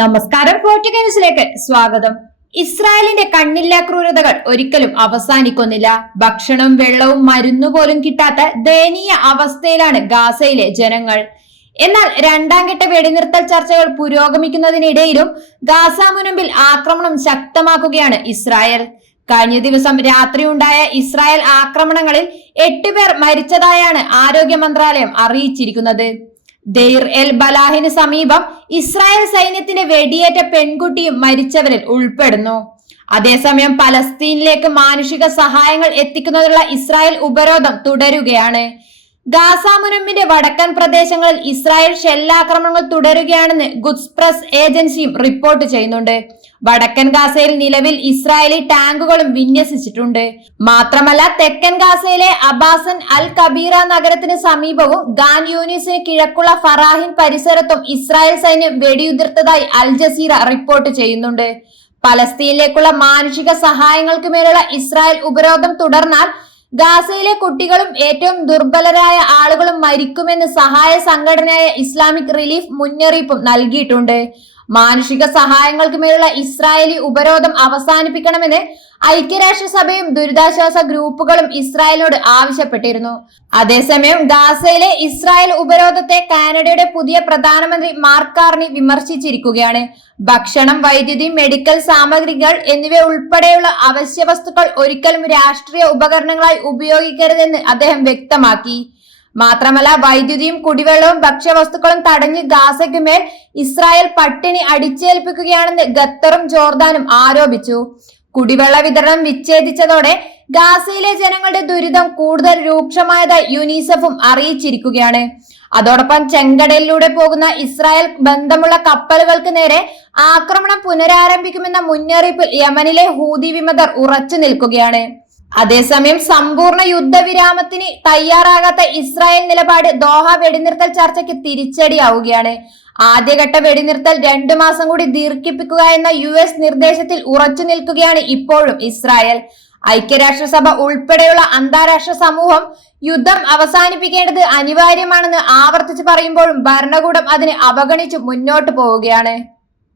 നമസ്കാരം ന്യൂസിലേക്ക് സ്വാഗതം. ഇസ്രായേലിന്റെ കണ്ണില്ലാ ക്രൂരതകൾ ഒരിക്കലും അവസാനിക്കുന്നില്ല. ഭക്ഷണവും വെള്ളവും മരുന്നു പോലും കിട്ടാത്ത ദയനീയ അവസ്ഥയിലാണ് ഗാസയിലെ ജനങ്ങൾ. എന്നാൽ രണ്ടാം ഘട്ട വെടിനിർത്തൽ ചർച്ചകൾ പുരോഗമിക്കുന്നതിനിടയിലും ഗാസ മുനമ്പിൽ ആക്രമണം ശക്തമാക്കുകയാണ് ഇസ്രായേൽ. കഴിഞ്ഞ ദിവസം രാത്രിയുണ്ടായ ഇസ്രായേൽ ആക്രമണങ്ങളിൽ എട്ടുപേർ മരിച്ചതായാണ് ആരോഗ്യ മന്ത്രാലയം അറിയിച്ചിരിക്കുന്നത്. ദെയ്ർ എൽ ബലാഹിന് സമീപം ഇസ്രായേൽ സൈന്യത്തിന്റെ വെടിയേറ്റ പെൺകുട്ടിയും മരിച്ചവരിൽ ഉൾപ്പെടുന്നു. അതേസമയം പലസ്തീനിലേക്ക് മാനുഷിക സഹായങ്ങൾ എത്തിക്കുന്നതിനുള്ള ഇസ്രായേൽ ഉപരോധം തുടരുകയാണ്. ഗാസ മുനമ്പിന്റെ വടക്കൻ പ്രദേശങ്ങളിൽ ഇസ്രായേൽ ഷെല്ലാക്രമണങ്ങൾ തുടരുകയാണെന്ന് ഗുഡ്സ് പ്രസ് ഏജൻസിയും റിപ്പോർട്ട് ചെയ്യുന്നുണ്ട്. വടക്കൻ ഗാസയിൽ നിലവിൽ ഇസ്രായേലി ടാങ്കുകളും വിന്യസിച്ചിട്ടുണ്ട്. മാത്രമല്ല തെക്കൻ ഗാസയിലെ അബാസൻ അൽ കബീറ നഗരത്തിന് സമീപവും ഗാൻ യൂനിസിന് കിഴക്കുള്ള ഫറാഹിൻ പരിസരത്തും ഇസ്രായേൽ സൈന്യം വെടിയുതിർത്തതായി അൽ ജസീറ റിപ്പോർട്ട് ചെയ്യുന്നുണ്ട്. പലസ്തീനിലേക്കുള്ള മാനുഷിക സഹായങ്ങൾക്ക് മേലുള്ള ഇസ്രായേൽ ഉപരോധം തുടർന്നാൽ ഗാസയിലെ കുട്ടികളും ഏറ്റവും ദുർബലരായ ആളുകളും മരിക്കുമെന്ന് സഹായ സംഘടനയായ ഇസ്ലാമിക് റിലീഫ് മുന്നറിയിപ്പും നൽകിയിട്ടുണ്ട്. മാനുഷിക സഹായങ്ങൾക്ക് മേലുള്ള ഇസ്രായേലി ഉപരോധം അവസാനിപ്പിക്കണമെന്ന് ഐക്യരാഷ്ട്രസഭയും ദുരിതാശ്വാസ ഗ്രൂപ്പുകളും ഇസ്രായേലിനോട് ആവശ്യപ്പെട്ടിരുന്നു. അതേസമയം ഗാസയിലെ ഇസ്രായേൽ ഉപരോധത്തെ കാനഡയുടെ പുതിയ പ്രധാനമന്ത്രി മാർക്ക് കാർണി വിമർശിച്ചിരിക്കുകയാണ്. ഭക്ഷണം വൈദ്യുതി മെഡിക്കൽ സാമഗ്രികൾ എന്നിവ ഉൾപ്പെടെയുള്ള അവശ്യ വസ്തുക്കൾ ഒരിക്കലും രാഷ്ട്രീയ ഉപകരണങ്ങളായി ഉപയോഗിക്കരുതെന്ന് അദ്ദേഹം വ്യക്തമാക്കി. മാത്രമല്ല വൈദ്യുതിയും കുടിവെള്ളവും ഭക്ഷ്യവസ്തുക്കളും തടഞ്ഞ് ഗാസയ്ക്ക് മേൽ ഇസ്രായേൽ പട്ടിണി അടിച്ചേൽപ്പിക്കുകയാണെന്ന് ഖത്തറും ജോർദാനും ആരോപിച്ചു. കുടിവെള്ള വിതരണം വിച്ഛേദിച്ചതോടെ ഗാസയിലെ ജനങ്ങളുടെ ദുരിതം കൂടുതൽ രൂക്ഷമായതായി യുനിസെഫും അറിയിച്ചിരിക്കുകയാണ്. അതോടൊപ്പം ചെങ്കടലിലൂടെ പോകുന്ന ഇസ്രായേൽ ബന്ധമുള്ള കപ്പലുകൾക്ക് നേരെ ആക്രമണം പുനരാരംഭിക്കുമെന്ന മുന്നറിയിപ്പിൽ യമനിലെ ഹൂതി വിമതർ ഉറച്ചു നിൽക്കുകയാണ്. അതേസമയം സമ്പൂർണ യുദ്ധവിരാമത്തിന് തയ്യാറാകാത്ത ഇസ്രായേൽ നിലപാട് ദോഹ വെടിനിർത്തൽ ചർച്ചയ്ക്ക് തിരിച്ചടിയാവുകയാണ്. ആദ്യഘട്ട വെടിനിർത്തൽ രണ്ടു മാസം കൂടി ദീർഘിപ്പിക്കുക എന്ന യു എസ് നിർദ്ദേശത്തിൽ ഉറച്ചു നിൽക്കുകയാണ് ഇപ്പോഴും ഇസ്രായേൽ. ഐക്യരാഷ്ട്രസഭ ഉൾപ്പെടെയുള്ള അന്താരാഷ്ട്ര സമൂഹം യുദ്ധം അവസാനിപ്പിക്കേണ്ടത് അനിവാര്യമാണെന്ന് ആവർത്തിച്ച് പറയുമ്പോഴും ഭരണകൂടം അതിനെ അവഗണിച്ച് മുന്നോട്ട് പോവുകയാണ്.